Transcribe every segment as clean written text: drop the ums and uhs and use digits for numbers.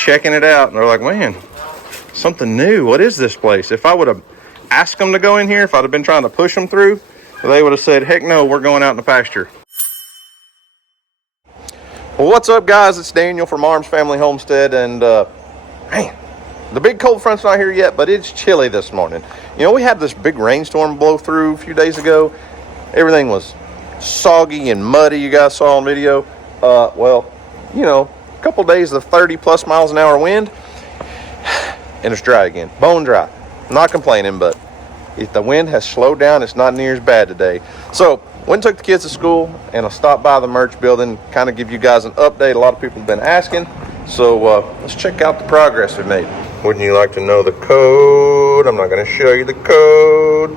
checking it out, and they're like, man, something new. What is this place? If I would have asked them to go in here, if I'd have been trying to push them through, they would have said, heck no, we're going out in the pasture. Well, what's up, guys? It's Daniel from Arms Family Homestead, and man, the big cold front's not here yet, but it's chilly this morning. You know, we had this big rainstorm blow through a few days ago. Everything was soggy and muddy, you guys saw on video. Well, you know, a couple days of 30 plus miles an hour wind, and it's dry again, bone dry. I'm not complaining, but if the wind has slowed down, it's not near as bad today. So went and took the kids to school, and I'll stop by the merch building, kind of give you guys an update. A lot of people have been asking, so let's check out the progress we've made. Wouldn't you like to know the code? I'm not going to show you the code.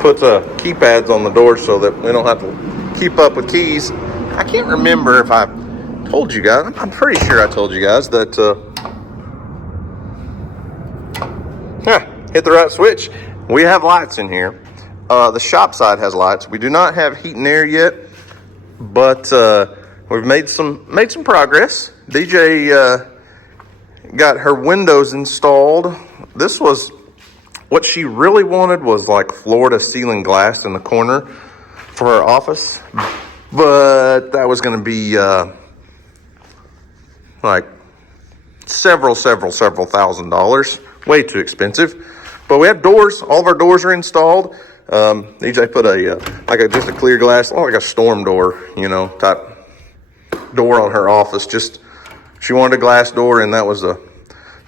Puts keypads on the door so that we don't have to keep up with keys. I can't remember if I told you guys. I'm pretty sure I told you guys that hit the right switch. We have lights in here. The shop side has lights. We do not have heat and air yet, but we've made some progress. DJ got her windows installed. This was what she really wanted, was like floor to ceiling glass in the corner for her office, but that was going to be like several $1,000s, way too expensive. But we have doors. All of our doors are installed. DJ put just a clear glass, like a storm door, you know, type door on her office. Just, she wanted a glass door, and that was the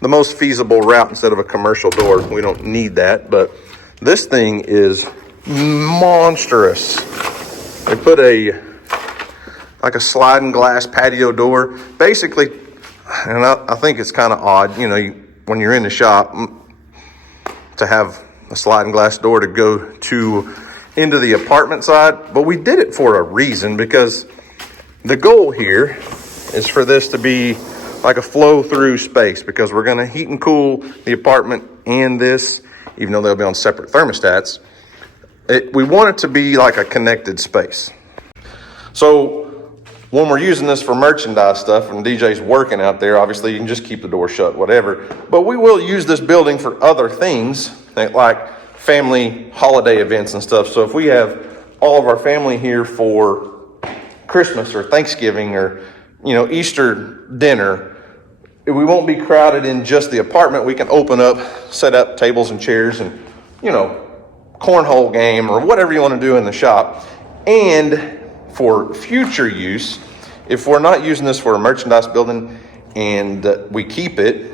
most feasible route instead of a commercial door. We don't need that, but this thing is monstrous. They put a sliding glass patio door, basically, and I think it's kind of odd, you know, when you're in the shop, to have a sliding glass door to go into the apartment side. But we did it for a reason, because the goal here is for this to be like a flow through space, because we're going to heat and cool the apartment and this, even though they'll be on separate thermostats. We want it to be like a connected space. So when we're using this for merchandise stuff and DJ's working out there, obviously you can just keep the door shut, whatever. But we will use this building for other things, like family holiday events and stuff. So if we have all of our family here for Christmas or Thanksgiving or, you know, Easter dinner, we won't be crowded in just the apartment. We can open up, set up tables and chairs and, you know, cornhole game or whatever you want to do in the shop. And for future use, if we're not using this for a merchandise building and we keep it,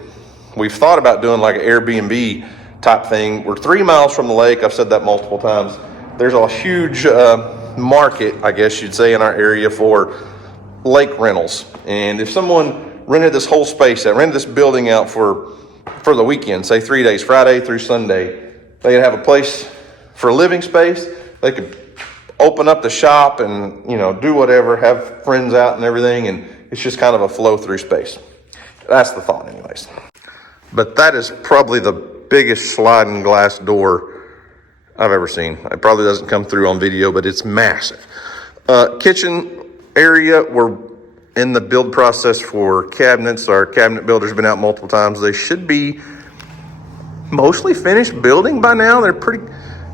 we've thought about doing like an Airbnb type thing. We're 3 miles from the lake. I've said that multiple times. There's a huge market, I guess you'd say, in our area for lake rentals. And if someone rented this whole space out, rented this building out for the weekend, say 3 days, Friday through Sunday, they'd have a place for living space. They could open up the shop and, you know, do whatever, have friends out and everything, and it's just kind of a flow through space. That's the thought anyways. But that is probably the biggest sliding glass door I've ever seen. It probably doesn't come through on video, but it's massive. Kitchen area, we're in the build process for cabinets. Our cabinet builder's been out multiple times. They should be mostly finished building by now.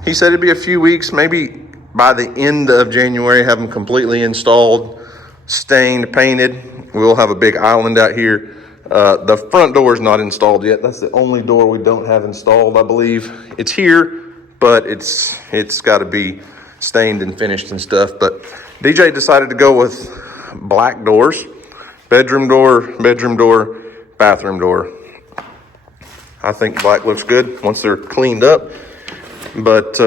He said it'd be a few weeks, maybe by the end of January, have them completely installed, stained, painted. We'll have a big island out here. The front door is not installed yet. That's the only door we don't have installed, I believe. It's here, but it's got to be stained and finished and stuff. But DJ decided to go with black doors. Bedroom door, bathroom door. I think black looks good once they're cleaned up. But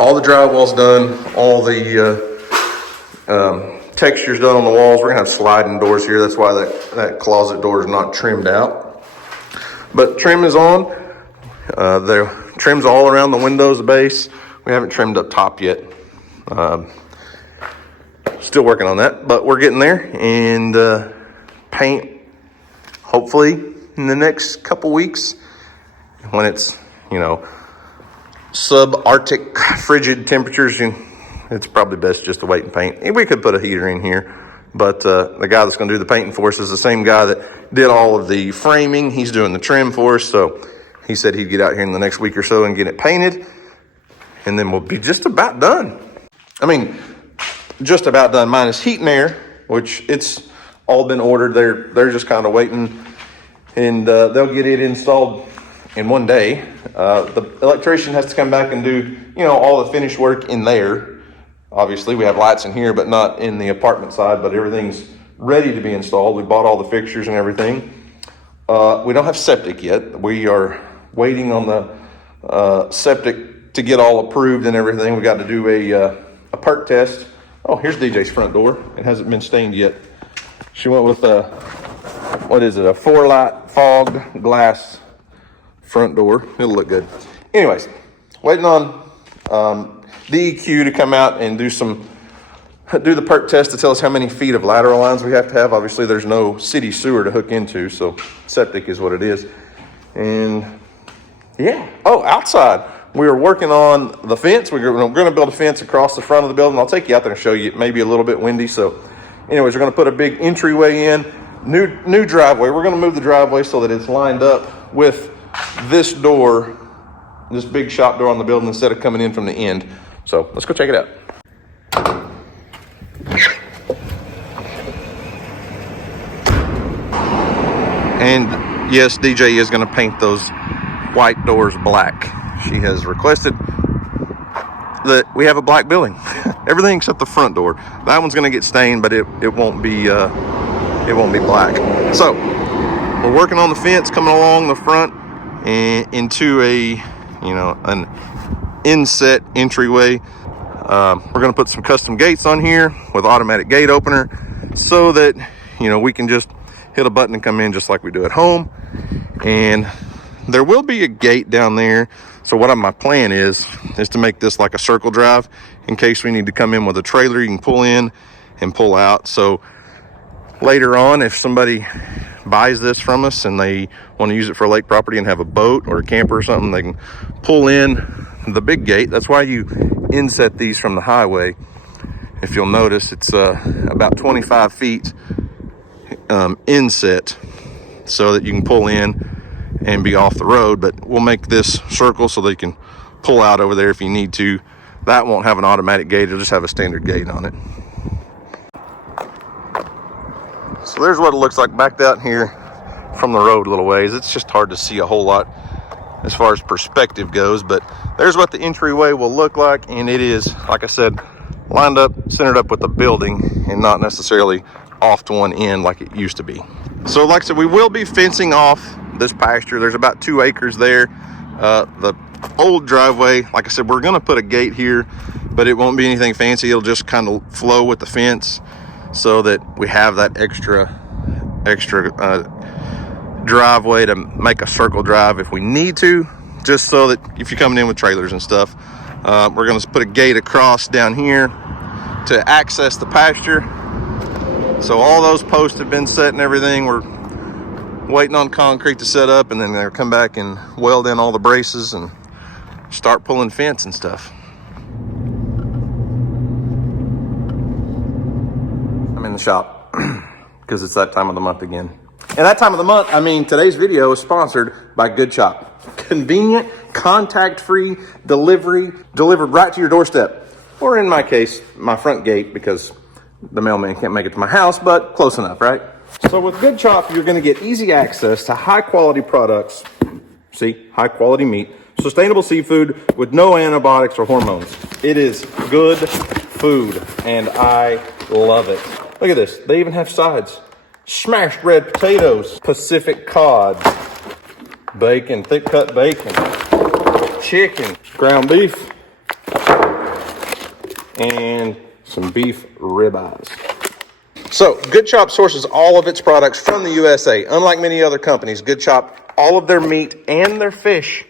all the drywall's done, all the texture's done on the walls. We're gonna have sliding doors here. That's why that closet door is not trimmed out. But trim is on. The trim's all around the windows, the base. We haven't trimmed up top yet. Still working on that, but we're getting there. And paint, hopefully in the next couple weeks, when it's, you know, sub-Arctic frigid temperatures, and it's probably best just to wait and paint. And we could put a heater in here, But the guy that's going to do the painting for us is the same guy that did all of the framing. He's doing the trim for us. So he said he'd get out here in the next week or so and get it painted. And then we'll be just about done. I mean, just about done minus heat and air, which it's all been ordered. They're just kind of waiting, and they'll get it installed in one day. The electrician has to come back and do, all the finished work in there. Obviously, we have lights in here, but not in the apartment side, but everything's ready to be installed. We bought all the fixtures and everything. We don't have septic yet. We are waiting on the septic to get all approved and everything. We got to do a perk test. Oh, here's DJ's front door. It hasn't been stained yet. She went with a 4-light fogged glass front door. It'll look good. Anyways, waiting on DEQ to come out and do the perk test to tell us how many feet of lateral lines we have to have. Obviously, there's no city sewer to hook into, so septic is what it is. And yeah. Oh, outside, we are working on the fence. We're going to build a fence across the front of the building. I'll take you out there and show you. It may be a little bit windy, so anyways, we're going to put a big entryway in, new driveway. We're going to move the driveway so that it's lined up with this door, this big shop door on the building, instead of coming in from the end. So let's go check it out. And yes, DJ is going to paint those white doors black. She has requested that we have a black building. Everything except the front door. That one's going to get stained, but it won't be black. So we're working on the fence coming along the front and into an inset entryway. We're going to put some custom gates on here with automatic gate opener so that we can just hit a button and come in just like we do at home. And there will be a gate down there. So what my plan is to make this like a circle drive in case we need to come in with a trailer. You can pull in and pull out. So later on, if somebody buys this from us and they want to use it for lake property and have a boat or a camper or something, they can pull in the big gate. That's why you inset these from the highway. If you'll notice, it's about 25 feet inset so that you can pull in and be off the road. But we'll make this circle so they can pull out over there if you need to. That won't have an automatic gate. It'll just have a standard gate on it. So there's what it looks like backed out here from the road a little ways. It's just hard to see a whole lot as far as perspective goes, but there's what the entryway will look like. And it is, like I said, lined up, centered up with the building and not necessarily off to one end like it used to be. So like I said, we will be fencing off this pasture. There's about 2 acres there. The old driveway, like I said, we're going to put a gate here, but it won't be anything fancy. It'll just kind of flow with the fence so that we have that extra driveway to make a circle drive if we need to, just so that if you're coming in with trailers and stuff. We're going to put a gate across down here to access the pasture. So all those posts have been set and everything. We're waiting on concrete to set up, and then they'll come back and weld in all the braces and start pulling fence and stuff. I'm in the shop because it's that time of the month again. And that time of the month, today's video is sponsored by Good Chop. Convenient, contact-free delivery, delivered right to your doorstep. Or in my case, my front gate, because the mailman can't make it to my house, but close enough, right? So with Good Chop, you're going to get easy access to high-quality products. See, high-quality meat, sustainable seafood with no antibiotics or hormones. It is good food, and I love it. Look at this. They even have sides. Smashed red potatoes, Pacific cod, bacon, thick-cut bacon, chicken, ground beef, and some beef ribeyes. So, Good Chop sources all of its products from the USA. Unlike many other companies, Good Chop, all of their meat and their fish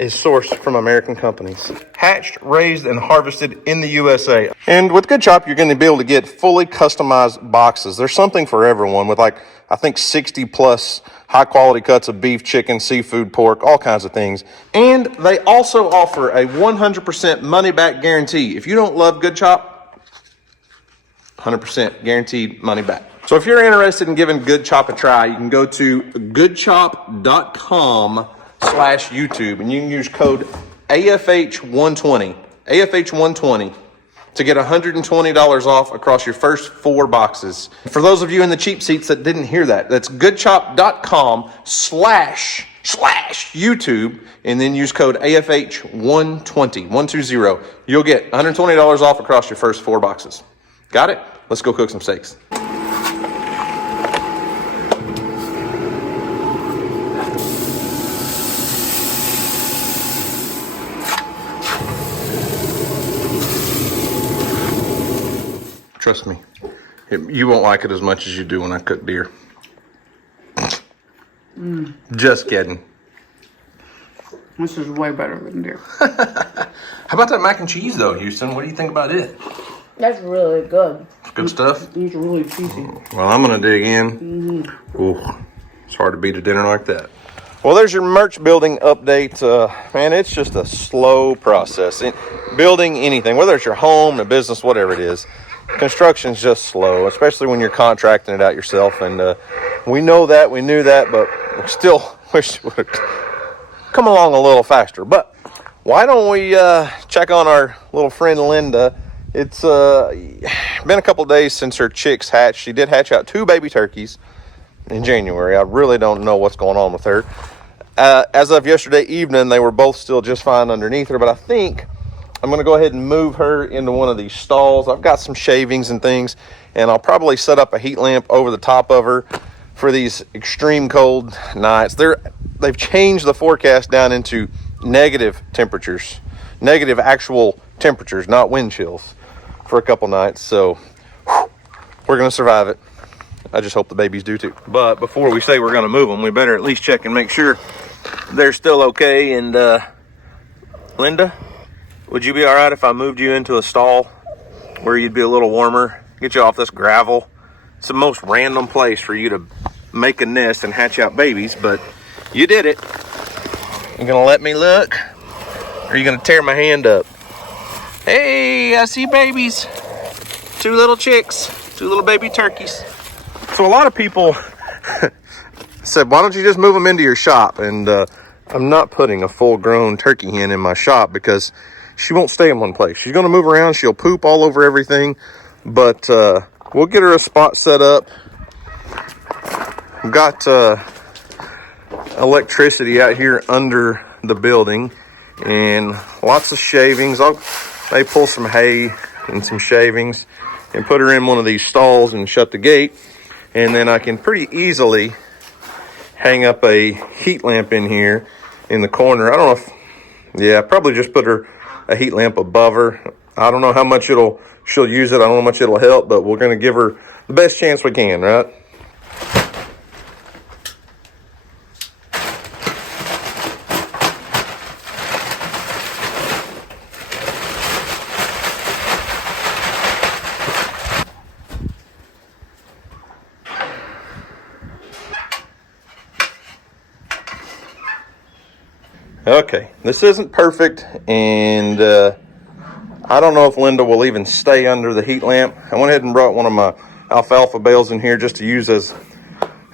is sourced from American companies. Hatched, raised, and harvested in the USA. And with Good Chop, you're going to be able to get fully customized boxes. There's something for everyone with I think 60 plus high quality cuts of beef, chicken, seafood, pork, all kinds of things. And they also offer a 100% money back guarantee. If you don't love Good Chop, 100% guaranteed money back. So if you're interested in giving Good Chop a try, you can go to goodchop.com/YouTube and you can use code AFH120, AFH120 to get $120 off across your first 4 boxes. For those of you in the cheap seats that didn't hear that, that's goodchop.com/YouTube and then use code AFH120, 120. You'll get $120 off across your first 4 boxes. Got it? Let's go cook some steaks. Trust me, you won't like it as much as you do when I cook deer. Just kidding. This is way better than deer. How about that mac and cheese though, Houston? What do you think about it? That's really good. Good stuff? It's really cheesy. Well, I'm going to dig in. Ooh, it's hard to beat a dinner like that. Well, there's your merch building update. Man, it's just a slow process. Building anything, whether it's your home, a business, whatever it is, construction's just slow, especially when you're contracting it out yourself. And we know that, we knew that, but we still wish it would come along a little faster. But why don't we check on our little friend Linda? It's been a couple days since her chicks hatched. She did hatch out 2 baby turkeys in January. I really don't know what's going on with her. As of yesterday evening, they were both still just fine underneath her, but I think I'm going to go ahead and move her into one of these stalls. I've got some shavings and things, and I'll probably set up a heat lamp over the top of her for these extreme cold nights. They've changed the forecast down into negative temperatures, negative actual temperatures, not wind chills, for a couple nights. So we're going to survive it. I just hope the babies do too. But before we say we're going to move them, we better at least check and make sure they're still okay. And Linda, would you be all right if I moved you into a stall where you'd be a little warmer, get you off this gravel? It's the most random place for you to make a nest and hatch out babies, but you did it. You gonna let me look? Or are you gonna tear my hand up? Hey, I see babies. 2 little chicks, 2 little baby turkeys. So a lot of people said, why don't you just move them into your shop? And I'm not putting a full-grown turkey hen in my shop because she won't stay in one place. She's going to move around. She'll poop all over everything. But we'll get her a spot set up. We've got electricity out here under the building and lots of shavings. They pull some hay and some shavings and put her in one of these stalls and shut the gate. And then I can pretty easily hang up a heat lamp in here in the corner. I don't know if, yeah, probably just put her a heat lamp above her. I don't know how much she'll use it. I don't know how much it'll help, but we're going to give her the best chance we can, right? Okay, this isn't perfect, and I don't know if Linda will even stay under the heat lamp. I went ahead and brought one of my alfalfa bales in here just to use as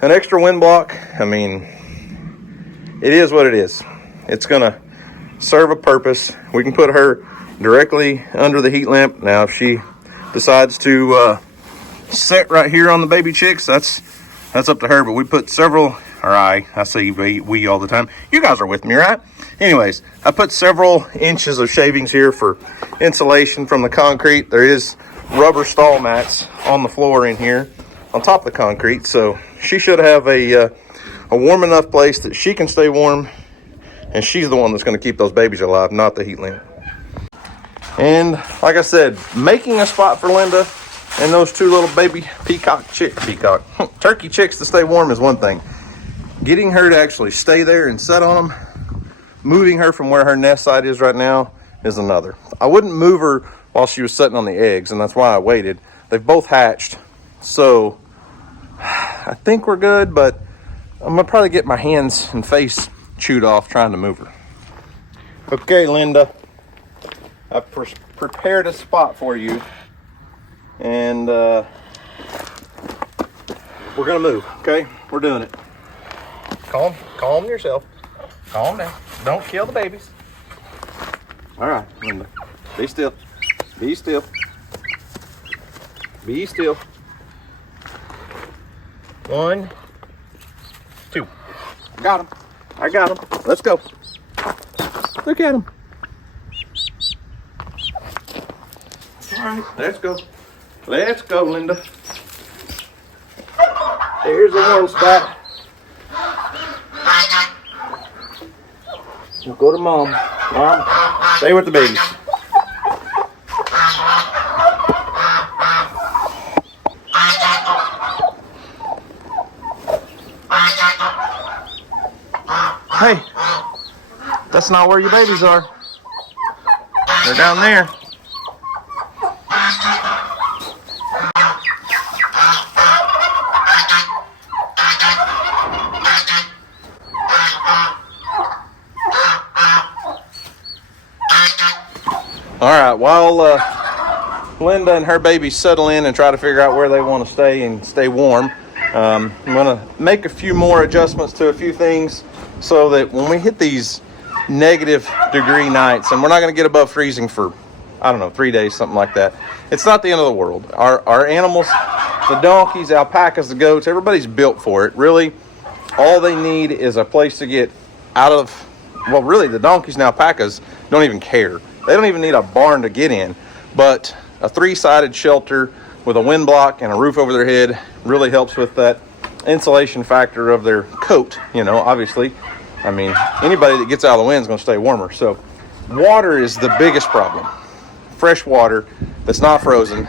an extra wind block. I mean, it is what it is. It's going to serve a purpose. We can put her directly under the heat lamp. Now, if she decides to sit right here on the baby chicks, that's up to her, but we put several... Or I say we all the time. You guys are with me, right? Anyways, I put several inches of shavings here for insulation from the concrete. There is rubber stall mats on the floor in here on top of the concrete. So she should have a warm enough place that she can stay warm. And she's the one that's going to keep those babies alive, not the heat lamp. And like I said, making a spot for Linda and those 2 little baby turkey chicks to stay warm is one thing. Getting her to actually stay there and set on them, moving her from where her nest site is right now is another. I wouldn't move her while she was sitting on the eggs, and that's why I waited. They've both hatched, so I think we're good, but I'm gonna probably get my hands and face chewed off trying to move her. Okay, Linda, I've prepared a spot for you and we're gonna move. Okay, we're doing it. Calm yourself. Calm down. Don't kill the babies. All right, Linda. Be still. Be still. Be still. 1, 2. Got him. I got him. Let's go. Look at him. All right, let's go. Let's go, Linda. There's the warm spot. We'll go to Mom. Mom, stay with the babies. Hey, that's not where your babies are. They're down there. All right, while Linda and her babies settle in and try to figure out where they want to stay and stay warm, I'm going to make a few more adjustments to a few things so that when we hit these -degree nights, and we're not going to get above freezing for, I don't know, 3 days, something like that. It's not the end of the world. Our animals, the donkeys, alpacas, the goats, everybody's built for it. Really, all they need is a place to get out of, well, really, the donkeys and alpacas don't even care. They don't even need a barn to get in, but a 3-sided shelter with a wind block and a roof over their head really helps with that insulation factor of their coat, you know, obviously. I mean, anybody that gets out of the wind is going to stay warmer. So water is the biggest problem. Fresh water that's not frozen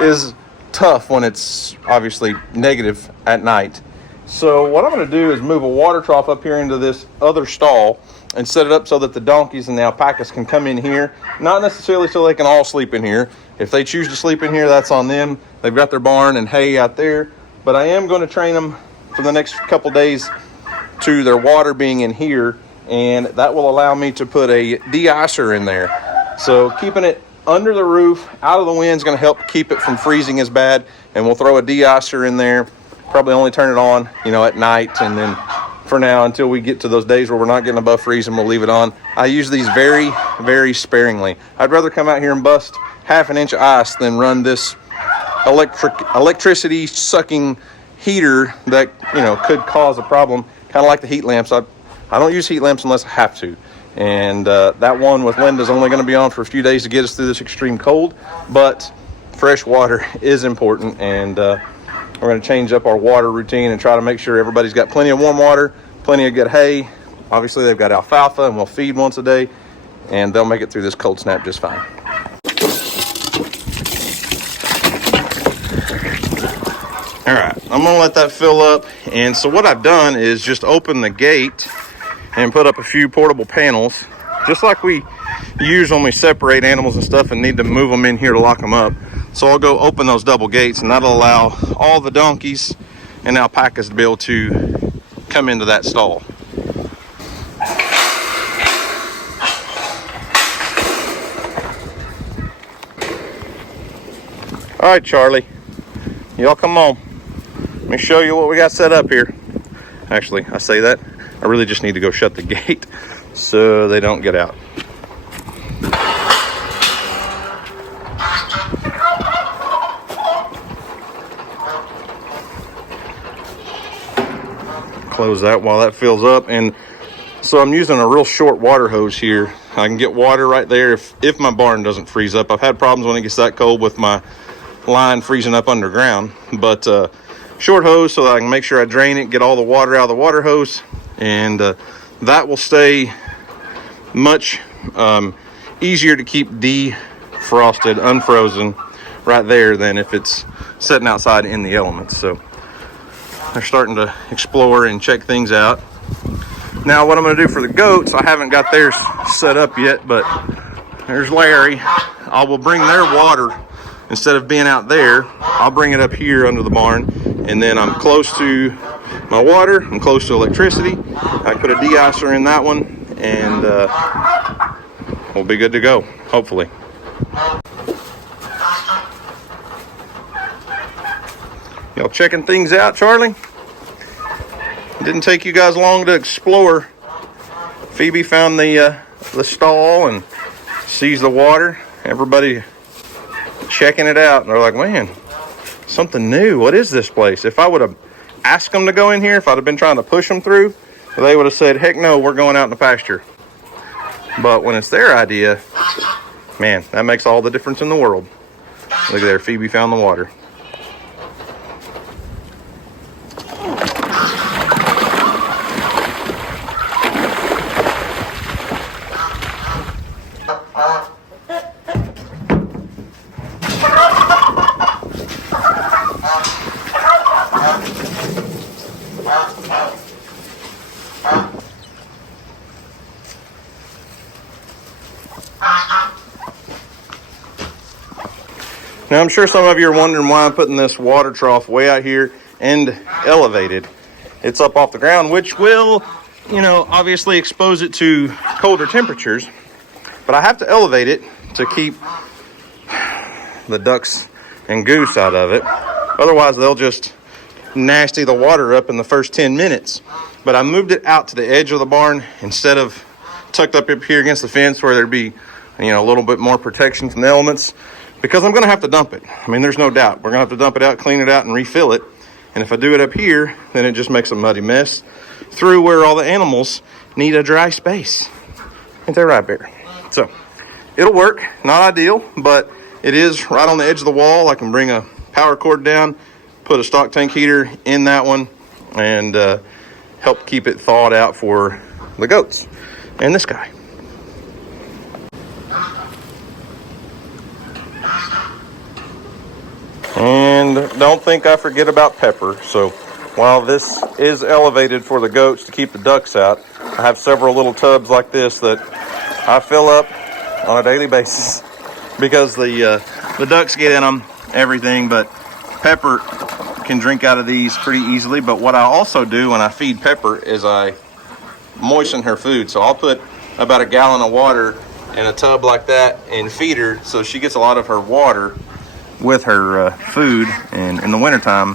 is tough when it's obviously negative at night. So what I'm going to do is move a water trough up here into this other stall and set it up so that the donkeys and the alpacas can come in here. Not necessarily so they can all sleep in here. If they choose to sleep in here, that's on them. They've got their barn and hay out there. But I am going to train them for the next couple days to their water being in here, and that will allow me to put a de-icer in there. So keeping it under the roof, out of the wind, is going to help keep it from freezing as bad, and we'll throw a de-icer in there. Probably only turn it on, you know, at night, and then for now, until we get to those days where we're not getting above freezing, we'll leave it on. I use these very, very sparingly. I'd rather come out here and bust half an inch of ice than run this electricity sucking heater that, you know, could cause a problem. Kind of like the heat lamps. I don't use heat lamps unless I have to. And that one with Linda's only going to be on for a few days to get us through this extreme cold. But fresh water is important, and we're going to change up our water routine and try to make sure everybody's got plenty of warm water, plenty of good hay. Obviously, they've got alfalfa, and we'll feed once a day, and they'll make it through this cold snap just fine. All right, I'm going to let that fill up. And so what I've done is just open the gate and put up a few portable panels, just like we use when we separate animals and stuff and need to move them in here to lock them up. So I'll go open those double gates, and that'll allow all the donkeys and alpacas to be able to come into that stall. All right, Charlie, y'all come on. Let me show you what we got set up here. Actually, I say that, I really just need to go shut the gate so they don't get out. Close that while that fills up. And so I'm using a real short water hose here. I can get water right there if my barn doesn't freeze up. I've had problems when it gets that cold with my line freezing up underground, but short hose so that I can make sure I drain it, get all the water out of the water hose, and that will stay much easier to keep defrosted, unfrozen right there than if it's sitting outside in the elements. So they're starting to explore and check things out. Now what I'm going to do for the goats, I haven't got theirs set up yet, but there's Larry. I will bring their water, instead of being out there, I'll bring it up here under the barn, and then I'm close to my water, I'm close to electricity. I put a de-icer in that one, and we'll be good to go, hopefully. Y'all checking things out, Charlie? It didn't take you guys long to explore. Phoebe found the stall and sees the water. Everybody checking it out. And they're like, man, something new. What is this place? If I would have asked them to go in here, if I'd have been trying to push them through, they would have said, heck no, we're going out in the pasture. But when it's their idea, man, that makes all the difference in the world. Look there, Phoebe found the water. Now, I'm sure some of you are wondering why I'm putting this water trough way out here and elevated. It's up off the ground, which will, obviously expose it to colder temperatures. But I have to elevate it to keep the ducks and goose out of it. Otherwise, they'll just nasty the water up in the first 10 minutes. But I moved it out to the edge of the barn instead of tucked up here against the fence where there'd be, a little bit more protection from the elements. Because I'm going to have to dump it. I mean, there's no doubt. We're going to have to dump it out, clean it out, and refill it. And if I do it up here, then it just makes a muddy mess through where all the animals need a dry space. Ain't that right, Bear? So, it'll work. Not ideal, but it is right on the edge of the wall. I can bring a power cord down, put a stock tank heater in that one, and help keep it thawed out for the goats and this guy. And don't think I forget about Pepper. So while this is elevated for the goats to keep the ducks out, I have several little tubs like this that I fill up on a daily basis because the ducks get in them, everything, but Pepper can drink out of these pretty easily. But what I also do when I feed Pepper is I moisten her food. So I'll put about a gallon of water in a tub like that and feed her so she gets a lot of her water with her food, and in the wintertime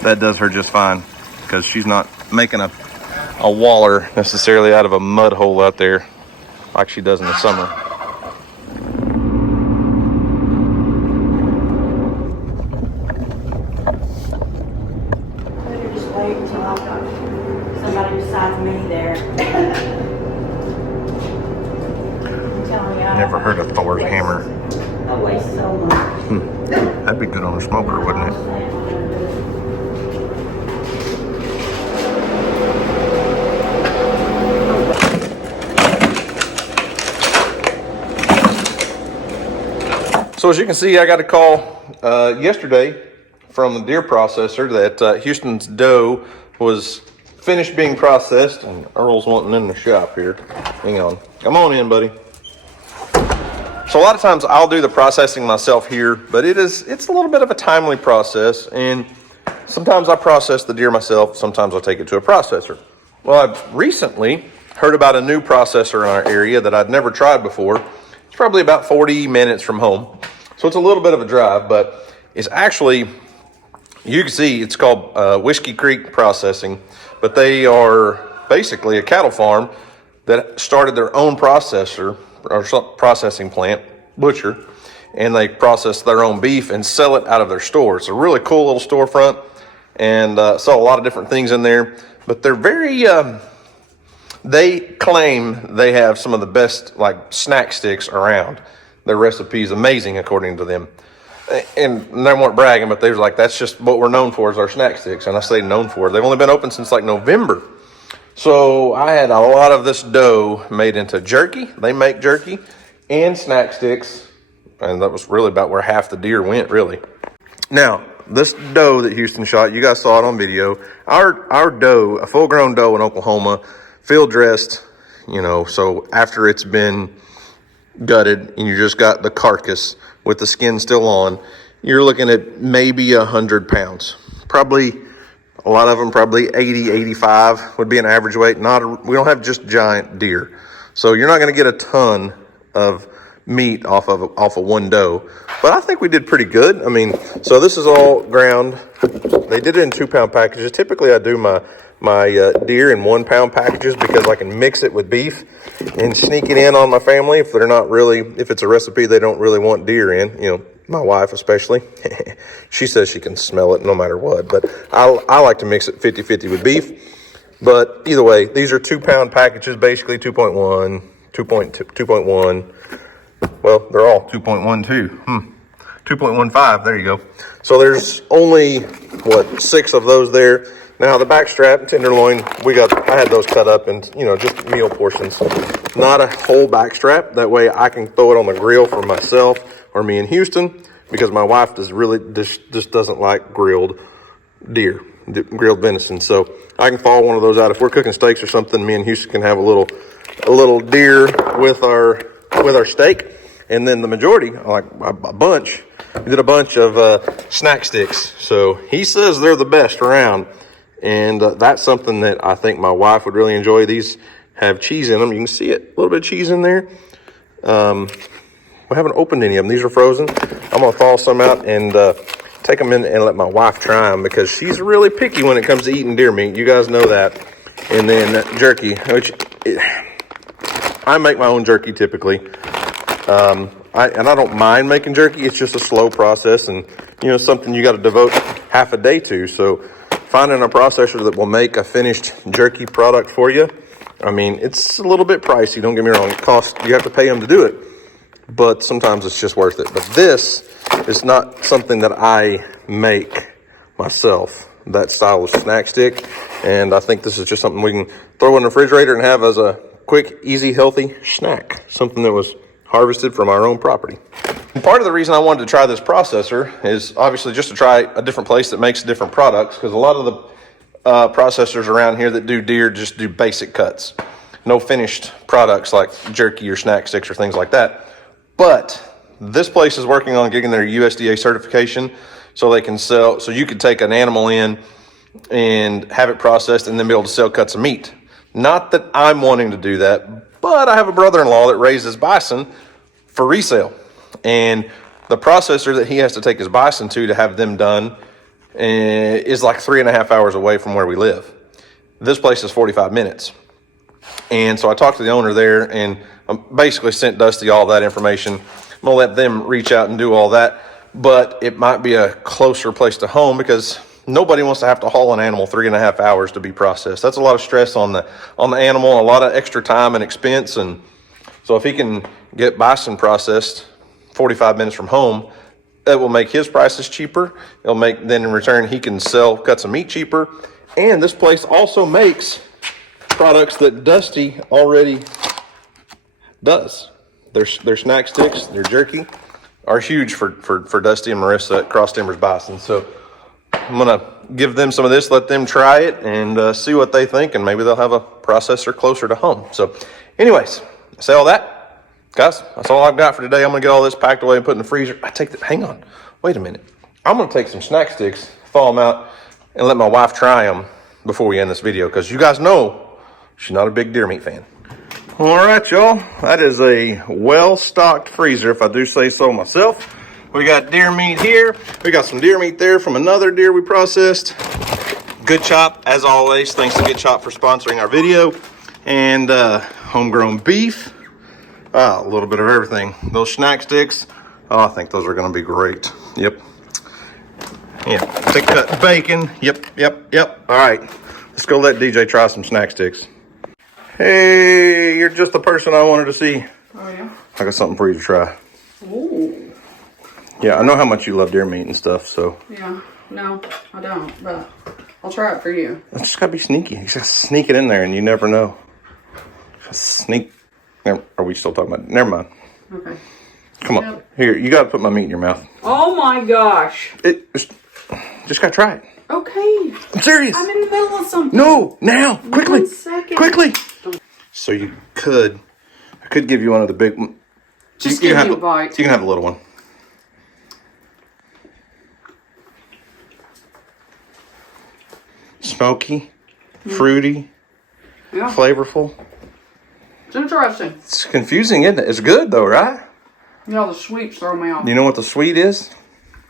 that does her just fine because she's not making a waller necessarily out of a mud hole out there like she does in the summer. Better just wait until I've got somebody besides me there. I'm telling you, Never heard of Thor's hammer. I waste so much. That'd be good on a smoker, wouldn't it? So as you can see, I got a call yesterday from the deer processor that Houston's doe was finished being processed, and Earl's wanting in the shop here. Hang on. Come on in, buddy. So a lot of times I'll do the processing myself here, but it's a little bit of a timely process, and sometimes I process the deer myself, sometimes I'll take it to a processor. Well, I've recently heard about a new processor in our area that I'd never tried before. It's probably about 40 minutes from home, so it's a little bit of a drive, but it's actually, you can see it's called Whiskey Creek Processing, but they are basically a cattle farm that started their own processor, or processing plant, butcher, and they process their own beef and sell it out of their store. It's a really cool little storefront, and sell a lot of different things in there, but they're very, they claim they have some of the best snack sticks around. Their recipe is amazing according to them, and they weren't bragging, but they was like, that's just what we're known for is our snack sticks. And I say known for, they've only been open since November. So I had a lot of this dough made into jerky. They make jerky and snack sticks. And that was really about where half the deer went, really. Now, this doe that Houston shot, you guys saw it on video. Our doe, a full-grown doe in Oklahoma, field dressed, so after it's been gutted and you just got the carcass with the skin still on, you're looking at maybe 100 pounds. Probably a lot of them, probably 80, 85 would be an average weight. We don't have just giant deer. So you're not going to get a ton of meat off of one doe. But I think we did pretty good. I mean, so this is all ground. They did it in 2-pound packages. Typically, I do my deer in 1-pound packages because I can mix it with beef and sneak it in on my family if they're not really, if it's a recipe they don't really want deer in, you know, my wife especially. She says she can smell it no matter what, but I like to mix it 50-50 with beef. But either way, these are 2-pound packages, basically 2.1, 2.1. Well, they're all 2.12. 2.15, there you go. So there's only, 6 of those there. Now the back strap, tenderloin, I had those cut up in, you know, just meal portions. Not a whole back strap. That way I can throw it on the grill for myself or me in Houston, because my wife just doesn't like grilled venison. So I can thaw one of those out. If we're cooking steaks or something, me and Houston can have a little deer with our steak. And then the majority, like we did a bunch of snack sticks. So he says they're the best around. And that's something that I think my wife would really enjoy. These have cheese in them. You can see it, a little bit of cheese in there. We haven't opened any of them. These are frozen. I'm going to thaw some out and take them in and let my wife try them, because she's really picky when it comes to eating deer meat. You guys know that. And then jerky, which I make my own jerky typically. I don't mind making jerky. It's just a slow process, and you know, something you got to devote half a day to. So finding a processor that will make a finished jerky product for you, I mean, it's a little bit pricey. Don't get me wrong. You have to pay them to do it, but sometimes it's just worth it. But this is not something that I make myself, that style of snack stick. And I think this is just something we can throw in the refrigerator and have as a quick, easy, healthy snack. Something that was harvested from our own property. And part of the reason I wanted to try this processor is obviously just to try a different place that makes different products, because a lot of the processors around here that do deer just do basic cuts. No finished products like jerky or snack sticks or things like that. But this place is working on getting their USDA certification so they can sell, so you could take an animal in and have it processed and then be able to sell cuts of meat. Not that I'm wanting to do that, but I have a brother-in-law that raises bison for resale. And the processor that he has to take his bison to have them done is like 3.5 hours away from where we live. This place is 45 minutes. And so I talked to the owner there and basically sent Dusty all that information. I'm going to let them reach out and do all that. But it might be a closer place to home, because nobody wants to have to haul an animal 3.5 hours to be processed. That's a lot of stress on the animal, a lot of extra time and expense. And so if he can get bison processed 45 minutes from home, that will make his prices cheaper. It'll make, then in return, he can sell cuts of meat cheaper. And this place also makes products that Dusty already does. Their snack sticks, their jerky are huge for Dusty and Marissa at Cross Timbers Bison. So I'm going to give them some of this, let them try it, and see what they think, and maybe they'll have a processor closer to home. So anyways, I say all that. Guys, that's all I've got for today. I'm going to get all this packed away and put in the freezer. Hang on. Wait a minute. I'm going to take some snack sticks, thaw them out, and let my wife try them before we end this video, because you guys know she's not a big deer meat fan. All right, y'all. That is a well-stocked freezer, if I do say so myself. We got deer meat here. We got some deer meat there from another deer we processed. Good Chop, as always. Thanks to Good Chop for sponsoring our video. And homegrown beef. A little bit of everything. Those snack sticks. Oh, I think those are going to be great. Yep. Yeah. Thick cut bacon. Yep. All right. Let's go let DJ try some snack sticks. Hey, you're just the person I wanted to see. Oh, yeah? I got something for you to try. Ooh. Yeah, I know how much you love deer meat and stuff, so. Yeah. No, I don't, but I'll try it for you. It's just gotta be sneaky. You just gotta sneak it in there and you never know. Just sneak. Are we still talking about it? Never mind. Okay. Come on. Here, you gotta put my meat in your mouth. Oh my gosh. Just gotta try it. Okay. I'm serious. I'm in the middle of something. No, now, quickly. 1 second. Quickly. So I could give you one of the big ones. Just give me a bite. You can have a little one. Smoky, fruity, Yeah. flavorful. It's interesting. It's confusing, isn't it? It's good though, right? Yeah, the sweets throw me off. You know what the sweet is?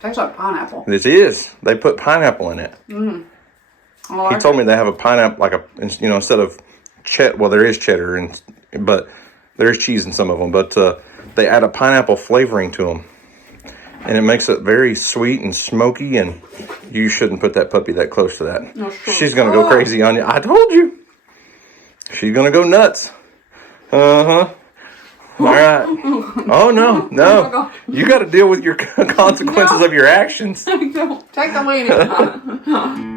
Tastes like pineapple. This is. They put pineapple in it. I like He told me they have a pineapple, like a, you know, instead of cheddar. Well, there is cheddar, but there is cheese in some of them. But they add a pineapple flavoring to them, and it makes it very sweet and smoky. And you shouldn't put that puppy that close to that. No, sure. She's gonna go crazy on you. I told you. She's gonna go nuts. All right. Oh no. You got to deal with your consequences of your actions. Take the lead.